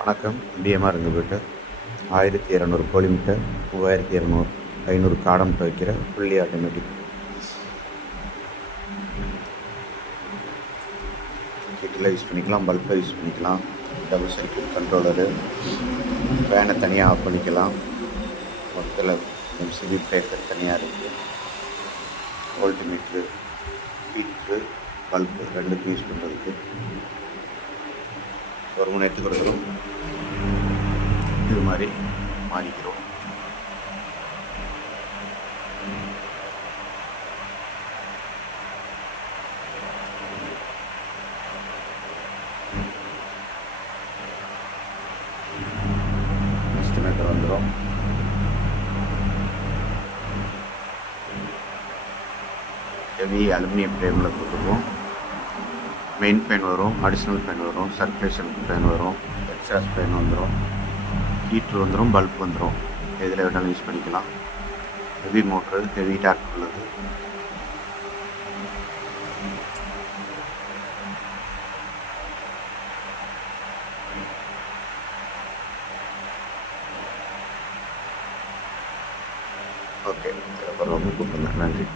வணக்கம். PMR incubator 1200 கோழி முட்டை, 3200 500 காடை முட்டை வைக்கிற ஃபுல்லி ஆட்டோமேட்டிக். கிட்டில் யூஸ் பண்ணிக்கலாம், பல்பில் யூஸ் பண்ணிக்கலாம். டபுள் சைக்கிள் கண்ட்ரோலரு, ஃபேனை தனியாக ஆஃப் பண்ணிக்கலாம். மொத்தத்தில் எம்சிபி பிரேக்கர் தனியாக இருக்குது. வோல்ட்மீட்ரு, ஹீட்ரு, பல்பு ரெண்டுக்கும் யூஸ் பண்ணுறதுக்கு. ஒரு மணி நேரத்துக்கு ஒரு தடவை இது மாதிரி மாறிக்கிறோம். எஸ்டிமேட்டர் வந்துடும். ஹெவி அலுமினியம் ஃப்ரேமில் கொடுத்துருவோம். மெயின் ஃபேன் வரும், அடிஷ்னல் ஃபேன் வரும், சர்க்குலேஷன் ஃபேன் வரும், எக்ஸாஸ்ட் ஃபேன் வந்துடும், ஹீட்ரு வந்துடும், பல்ப் வந்துடும். எதில் வேணாலும் யூஸ் பண்ணிக்கலாம். ஹெவி மோட்ரு, ஹெவி டார்க் உள்ளது. ஓகே, ரொம்ப கூப்பிடுங்க. நன்றி.